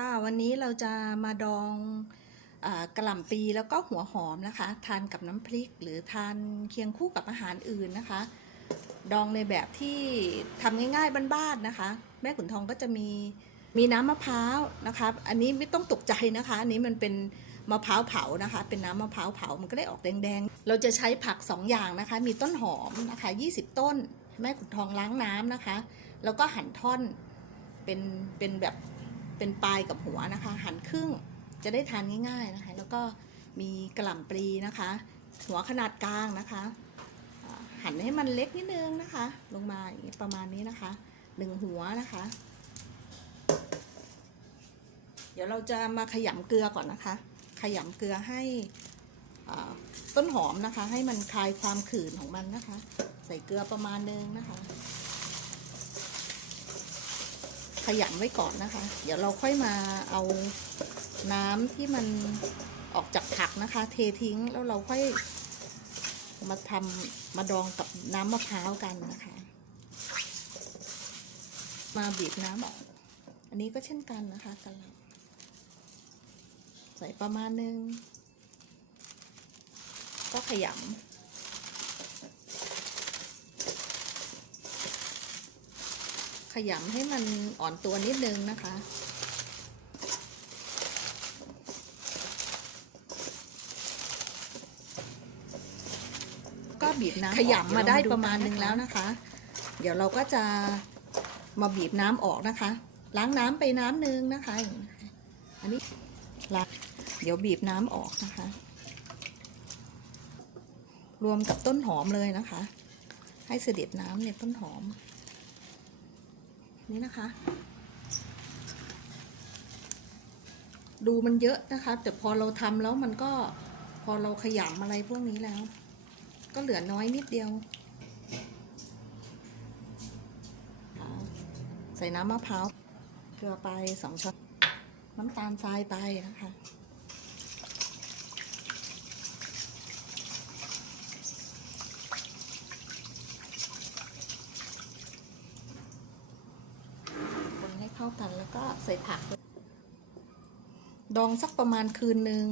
ค่ะวันนี้เราจะมาดองอกระหล่ำปีแล้วก็หัวหอมนะคะ ทานกับน้ำพริกหรือทานเคียงคู่กับอาหารอื่นนะคะ ดองในแบบที่ทำง่ายๆบ้านๆนะคะ แม่ขุนทองก็จะมีมีน้ำมะพร้าวนะคะ อันนี้ไม่ต้องตกใจนะคะ อันนี้มันเป็นมะพร้าวเผานะคะ เป็นน้ำมะพร้าวเผามันก็ได้ออกแดงๆ เราจะใช้ผักสองอย่างนะคะ มีต้นหอมนะคะ 20 ต้น แม่ขุนทองล้างน้ำนะคะ แล้วก็หั่นท่อนเป็นเป็นแบบ เป็นปลายกับหัวนะคะ หั่นครึ่งจะได้ทานง่ายๆนะคะ แล้วก็มีกระหล่ำปลีนะคะ หัวขนาดกลางนะคะ หั่นให้มันเล็กนิดนึงนะคะ ลงมาอย่างนี้ประมาณนี้นะคะหนึ่งหัวนะคะ เดี๋ยวเราจะมาขยำเกลือก่อนนะคะ ขยำเกลือให้ต้นหอมนะคะ ให้มันคลายความขื่นของมันนะคะ ใส่เกลือประมาณนึงนะคะ ขยำไว้ก่อนนะคะ เดี๋ยวเราค่อยมาเอาน้ำที่มันออกจากผักนะคะ เททิ้งแล้วเราค่อยมาทำมาดองกับน้ำมะพร้าวกันนะคะ มาบีบน้ำออก อันนี้ก็เช่นกันนะคะกะหล่ำใส่ประมาณนึง ก็ขยำ ขยำให้มันอ่อนตัวนิดนึงนะคะ ก็บีบน้ำขยำมาได้ประมาณนึงแล้วนะคะ เดี๋ยวเราก็จะมาบีบน้ำออกนะคะ ล้างน้ำไปน้ำนึงนะคะอย่างนี้นะคะอันนี้ล้างเดี๋ยวบีบน้ำออกนะคะ รวมกับต้นหอมเลยนะคะ ให้เสด็จน้ำเนี่ยต้นหอม นี่นะคะ ดูมันเยอะนะคะ แต่พอเราทำแล้วมันก็พอเราขยำอะไรพวกนี้แล้ว ก็เหลือน้อยนิดเดียว ใส่น้ำมะพร้าวเกลือไปสองช้อนน้ำตาลทรายไปนะคะ คนให้เข้า ใส่ผัก ดองสักประมาณคืนหนึ่ง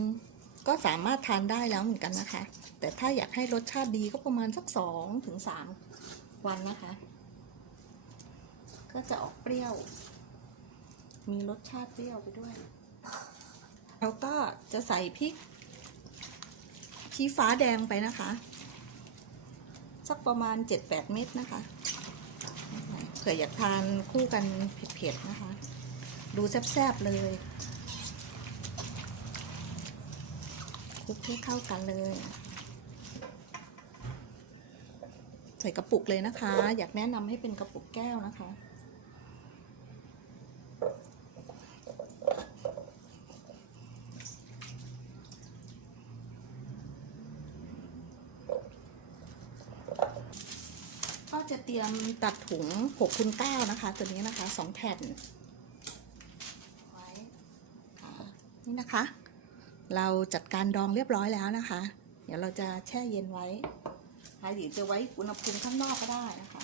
ก็สามารถทานได้แล้วเหมือนกันนะคะ แต่ถ้าอยากให้รสชาติดีก็ประมาณสักสองถึงสามวันนะคะ ก็จะออกเปรี้ยว มีรสชาติเปรี้ยวไปด้วย แล้วก็จะใส่พริกชี้ฟ้าแดงไปนะคะ สักประมาณเจ็ดแปดเม็ดนะคะเผื่ออยากทานคู่กันเผ็ดๆนะคะ ดูแซ่บๆเลยคลุกให้เข้ากันเลย ใส่กระปุกเลยนะคะ อยากแนะนำให้เป็นกระปุกแก้วนะคะก็จะเตรียมตัดถุง6คูณ9นะคะ ตัวนี้นะคะ 2 แผ่น ไว้ค่ะ นี่นะคะ เราจัดการดองเรียบร้อยแล้วนะคะ เดี๋ยวเราจะแช่เย็นไว้หรือจะไว้อุณหภูมิข้างนอกก็ได้นะคะ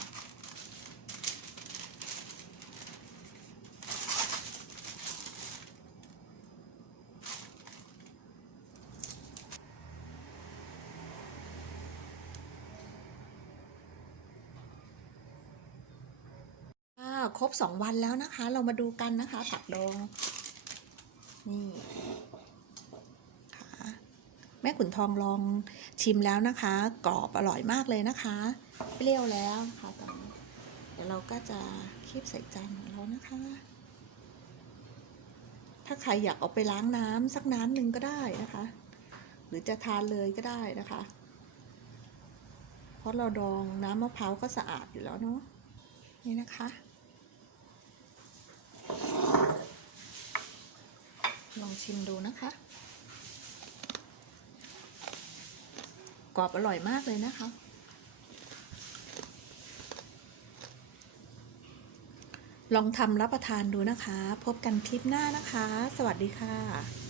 ครบสองวันแล้วนะคะ เรามาดูกันนะคะ ผักดอง นี่ค่ะแม่ขุนทองลองชิมแล้วนะคะ กรอบอร่อยมากเลยนะคะ เปรี้ยวแล้วนะคะตอนนี้เดี๋ยวเราก็จะคีบใส่จานของเรานะคะ ถ้าใครอยากเอาไปล้างน้ำสักน้ำหนึ่งก็ได้นะคะ หรือจะทานเลยก็ได้นะคะ เพราะเราดองน้ำมะพร้าวก็สะอาดอยู่แล้วเนาะนี่นะคะ ลองชิมดูนะคะ กรอบอร่อยมากเลยนะคะ ลองทำรับประทานดูนะคะ พบกันคลิปหน้านะคะ สวัสดีค่ะ